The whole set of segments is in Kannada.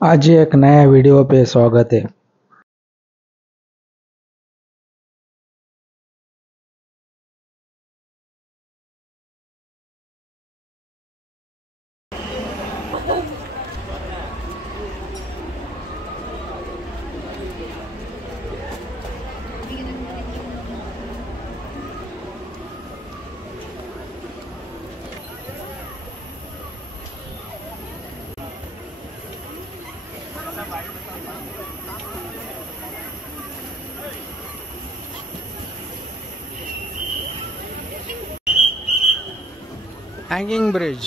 आज एक नया वीडियो पे स्वागत है। Hanging bridge.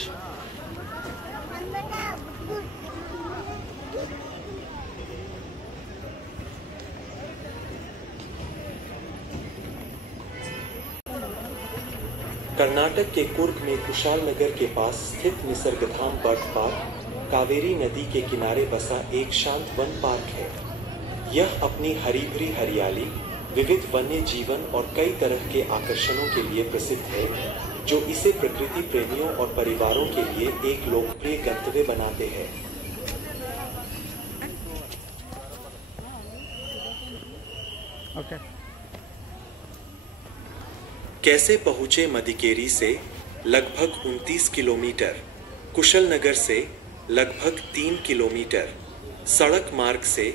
कर्नाटक के कुर्ग में कुशालनगर के पास स्थित निसर्गधाम बर्ड पार्क कावेरी नदी के किनारे बसा एक शांत वन पार्क है। यह अपनी हरी भरी हरियाली, विविध वन्य जीवन और कई तरह के आकर्षणों के लिए प्रसिद्ध है, जो इसे प्रकृति प्रेमियों और परिवारों के लिए एक लोकप्रिय गंतव्य बनाते हैं। कैसे पहुंचे मदिकेरी से लगभग 29 किलोमीटर, कुशलनगर से लगभग 3 किलोमीटर, सड़क मार्ग से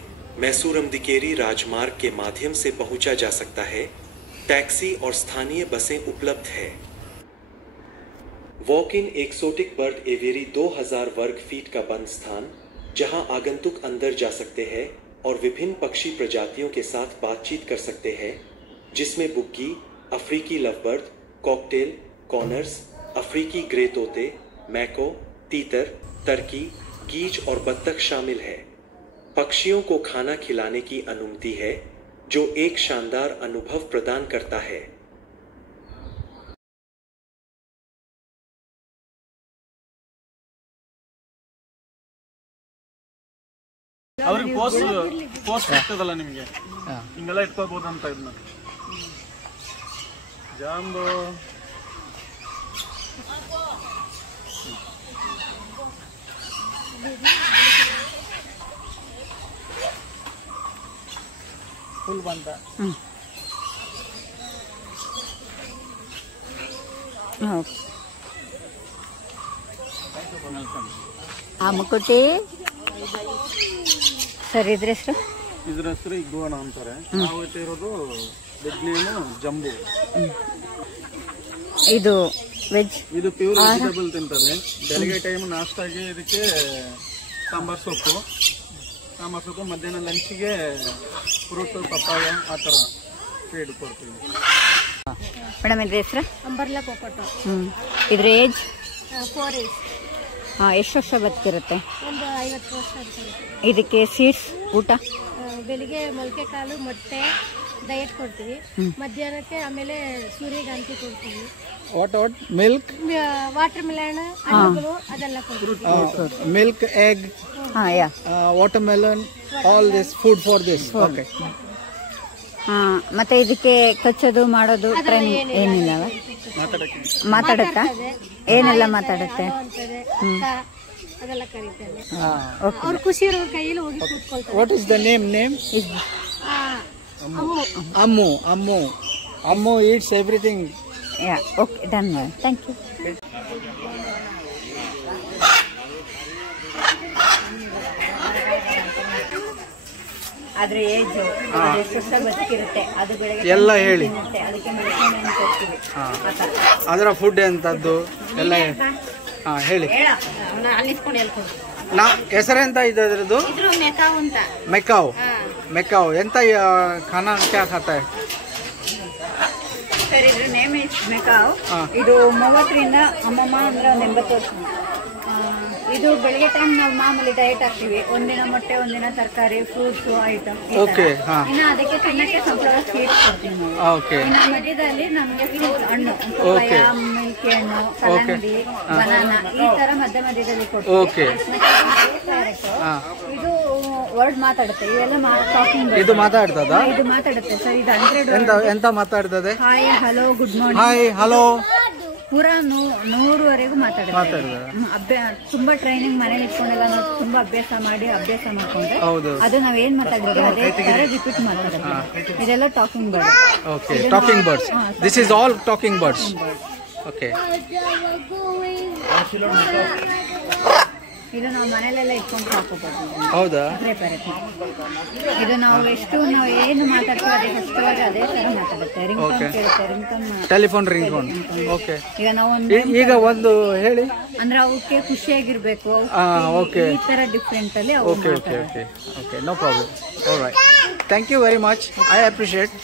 मैसूरमदिकेरी राजमार्ग के माध्यम से पहुंचा जा सकता है। टैक्सी और स्थानीय बसें उपलब्ध है। Walk in exotic bird aviary 2000 वर्ग फीट का बंद स्थान, जहां आगंतुक अंदर जा सकते हैं और विभिन्न पक्षी प्रजातियों के साथ बातचीत कर सकते हैं, जिसमें बुग्गी, अफ्रीकी लवबर्ड, कॉकटेल, कॉर्नर्स, अफ्रीकी ग्रे तोते, मैको, तीतर, टर्की, गीज और बत्तख शामिल है। पक्षियों को खाना खिलाने की अनुमति है, जो एक शानदार अनुभव प्रदान करता है। ಅವ್ರಿಗೆ ಪೋಸ್ಟ್ ಇರ್ತದಲ್ಲ ನಿಮಗೆ, ಹಿಂಗೆಲ್ಲ ಇಟ್ಕೋಬಹುದು ಅಂತ ಇದನ್ನ ಜಾಂಬು ಫುಲ್ ಬಂದ ಮುಕುಟಿ ಸರ್, ಇದ್ರ ಹೆಸರು ಇಗ್ಗೋಣ ಅಂತಾರೆ. ನಾವು ಇಟ್ಟಿರೋದು ವೆಜ್ ನೇಮು ಜಂಬು. ಇದು ವೆಜ್, ಇದು ಪ್ಯೂರ್ ವೆಜಿಟೇಬಲ್ ತಿಂತಾರೆ. ಬೆಳಗ್ಗೆ ಟೈಮ್ ನಾಷ್ಟಾಗಿ ಇದಕ್ಕೆ ಸಾಂಬಾರ್ ಸೊಪ್ಪು, ಮಧ್ಯಾಹ್ನ ಲಂಚ್ಗೆ ಫ್ರೂಟ್, ಪಪ್ಪಾಯ ಆ ಥರ ಫೀಡ್ ಕೊಡ್ತೀವಿ. ಮೇಡಮ್ ಇದ್ರ ಹೆಸರು ಅಂಬರ್ಲಾ ಕೊಕೊಟೋ. ಇದ್ರ ಏಜ್ 4 ಏಜ್. ಎಷ್ಟು ವರ್ಷ ಬದುಕಿರುತ್ತೆ? ಒಂದು 50 ವರ್ಷ ಇರ್ತದೆ. ಇದಕ್ಕೆ ಸೀಡ್ಸ್ ಊಟ ಬೆಳಿಗ್ಗೆ ಮೊಳಕೆ ಕಾಳು, ಮೊಟ್ಟೆ, ಡಯಟ್ ಕೊಡ್ತೀವಿ. ಮಧ್ಯಾಹ್ನಕ್ಕೆ ಆಮೇಲೆ ಸೂರ್ಯಕಾಂತಿ ಕೊಡ್ತೀವಿ. What milk? ವಾಟರ್ ಮಿಲನ್, ಹಣ್ಣುಗಳು ಅದೆಲ್ಲ ಕೊಡ್ತೀವಿ. Milk, egg, watermelon, all this food for this. Okay. ಮತ್ತೆ ಇದಕ್ಕೆ ಕಚ್ಚೋದು ಮಾಡೋದು ಏನಿಲ್ಲ? ಮಾತಾಡುತ್ತಾ? ಏನೆಲ್ಲ ಮಾತಾಡುತ್ತೆ? ಅದೆಲ್ಲ ಕರೀತಾರೆ. ಅವ್ರು ಖುಷಿ ಇರೋ ಕೈಯಲ್ಲಿ ಹೋಗಿ ಕೂತ್ಕೊಳ್ತಾರೆ. What is the name? Ammu eats everything. Yeah, okay, done. Thank you. ಅದ್ರ ಏಜ್ ಎಷ್ಟು ವರ್ಷ ಬದುಕಿರುತ್ತೆ, ಅದು ಬೆಳಗ್ಗೆ ಎಲ್ಲ ಹೇಳಿ. ಅದಕ್ಕೆ ಮೆಡಿಸಿನ್ ಕೊಡ್ತೀವಿ. ಅದರ ಫುಡ್ ಎಂತದ್ದು ಎಲ್ಲ ಹೇಳಿ. ಹೆಸರೆಂತ ಇದೆ ಅದ್ರದ್ದು? ಮೆಕಾವ್ ಅಂತ. ಮೆಕಾವ್ ಎಂತ ಖಾನಾ ಕ್ಯಾ ಖಾತಾ ಹೈ? ಸರ್, ಇದ್ರ ನೇಮ್ ಇಸ್ ಮೆಕಾವ್. ಇದು 30ರಿಂದ ಅಮ್ಮಮ್ಮ ಅಂದ್ರೆ 80 ವರ್ಷ. ಇದು ಬೆಳಿಗ್ಗೆ ಟೈಮ್ ನಾವು ಮಾಮೂಲಿ ಡಯಟ್ ಹಾಕ್ತಿವಿ. ಒಂದಿನ ಮೊಟ್ಟೆ, ಒಂದಿನ ತರಕಾರಿ, ಫ್ರೂಟ್ಸ್ ಐಟಮ್. ಇನ್ನು ಅದಕ್ಕೆ ತಿನ್ನಕ್ಕೆ ಸ್ವಲ್ಪ ಸ್ವೀಟ್ಸ್ ಕೊಡ್ತೀವಿ ನಾವು. ಇನ್ನು ಮಧ್ಯದಲ್ಲಿ ನಮಗೆ ಫ್ರೂಟ್, ಹಣ್ಣು, ಪಪ್ಪಾಯ, ಮಿಲ್ಕಿ ಹಣ್ಣು, ಕಲ್ಲಂಗಡಿ, ಬನಾನಾ ಈ ತರ ಮಧ್ಯದಲ್ಲಿ ಕೊಡ್ತೀವಿ. ಇದು ವರ್ಡ್ ಮಾತಾಡುತ್ತೆ. ಇವೆಲ್ಲ ಟಾಕಿಂಗ್. ಇದು ಮಾತಾಡ್ತದ? ಇದು ಮಾತಾಡುತ್ತೆ ಸರ್. ಇದು 100 ಎಂತ ಮಾತಾಡ್ತದೆ? Hi, hello, good morning. Hi, hello, ಪೂರಾ 100ವರೆಗೂ ಮಾತಾಡ್ತಾರೆ. ತುಂಬಾ ಟ್ರೈನಿಂಗ್ ಮನೇಲಿ ಇಟ್ಕೊಂಡಿಲ್ಲ, ತುಂಬಾ ಅಭ್ಯಾಸ ಮಾಡ್ಕೊಂಡ್ರೆ ಅದು ನಾವ್ ಏನ್ ಮಾತಾಡಿದ್ರೆ ಅದೇ ತರ ರಿಪೀಟ್ ಮಾತಾಡೋದು. ಇದೆಲ್ಲ talking bird. Okay, talking birds. This is all talking birds. Okay, ಇದು ನಾವು ಮನೇಲೆಲ್ಲ ಇಟ್ಕೊಂಡು ಸಾಕೋಬಹುದು. ಹೌದಾ? ಇದು ನಾವು ಏನು ಮಾತಾಡ್ತೀವಿ ಅದೇ ಫಸ್ಟ್ ಅದೇ ತರ ಮಾತಾಡುತ್ತೆ. Telephone ring. ಓಕೆ, ಈಗ ಒಂದು ಹೇಳಿ ಅಂದ್ರೆ ಅವಕ್ಕೆ ಖುಷಿಯಾಗಿರ್ಬೇಕು, ಈ ತರ ಡಿಫ್ರೆಂಟ್ ಅಲ್ಲಿ. Okay okay okay okay, no problem. Alright, thank you very much, I appreciate.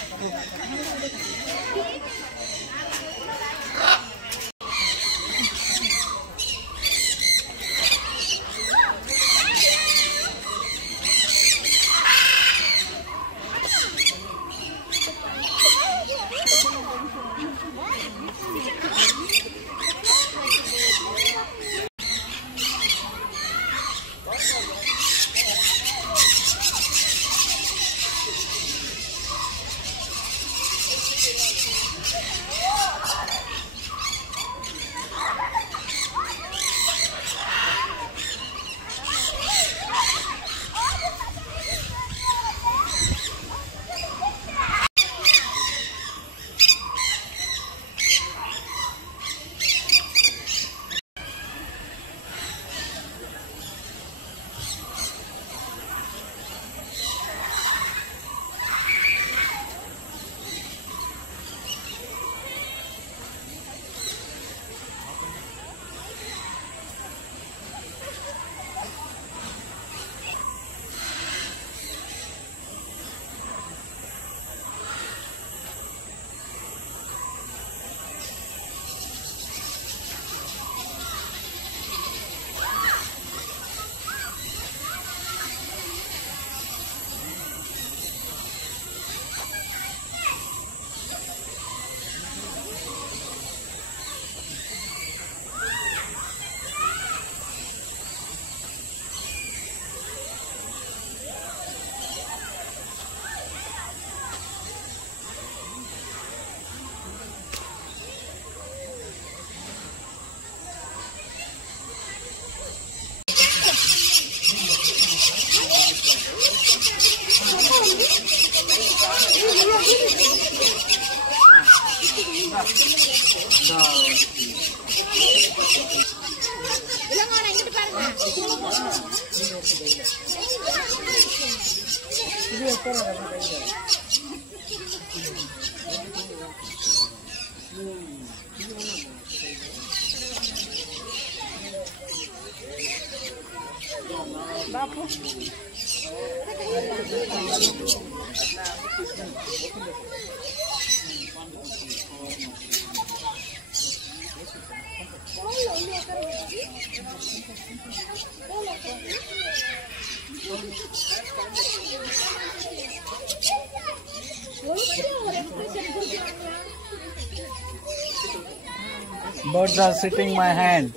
Birds are sitting my hand.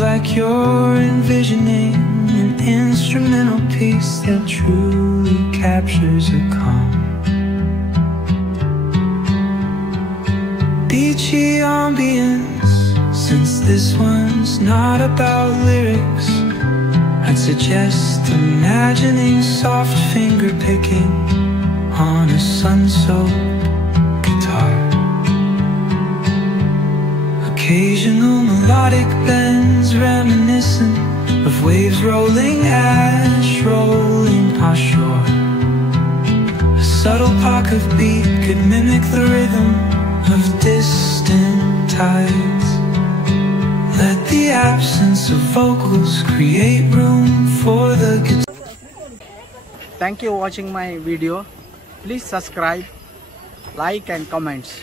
Like you're envisioning an instrumental piece that truly captures a calm. beachy ambience. Since this one's not about lyrics, I'd suggest imagining soft finger picking on a sun-soaked guitar. Occasional melodic bends reminiscent of waves rolling, ash rolling ashore. A subtle pock of beat could mimic the rhythm of distant tides. Let the absence of vocals create room for the guitar. Thank you for watching my video. Please subscribe, like and comments.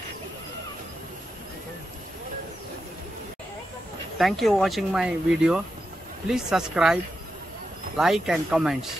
Thank you for watching my video. Please subscribe, like and comments.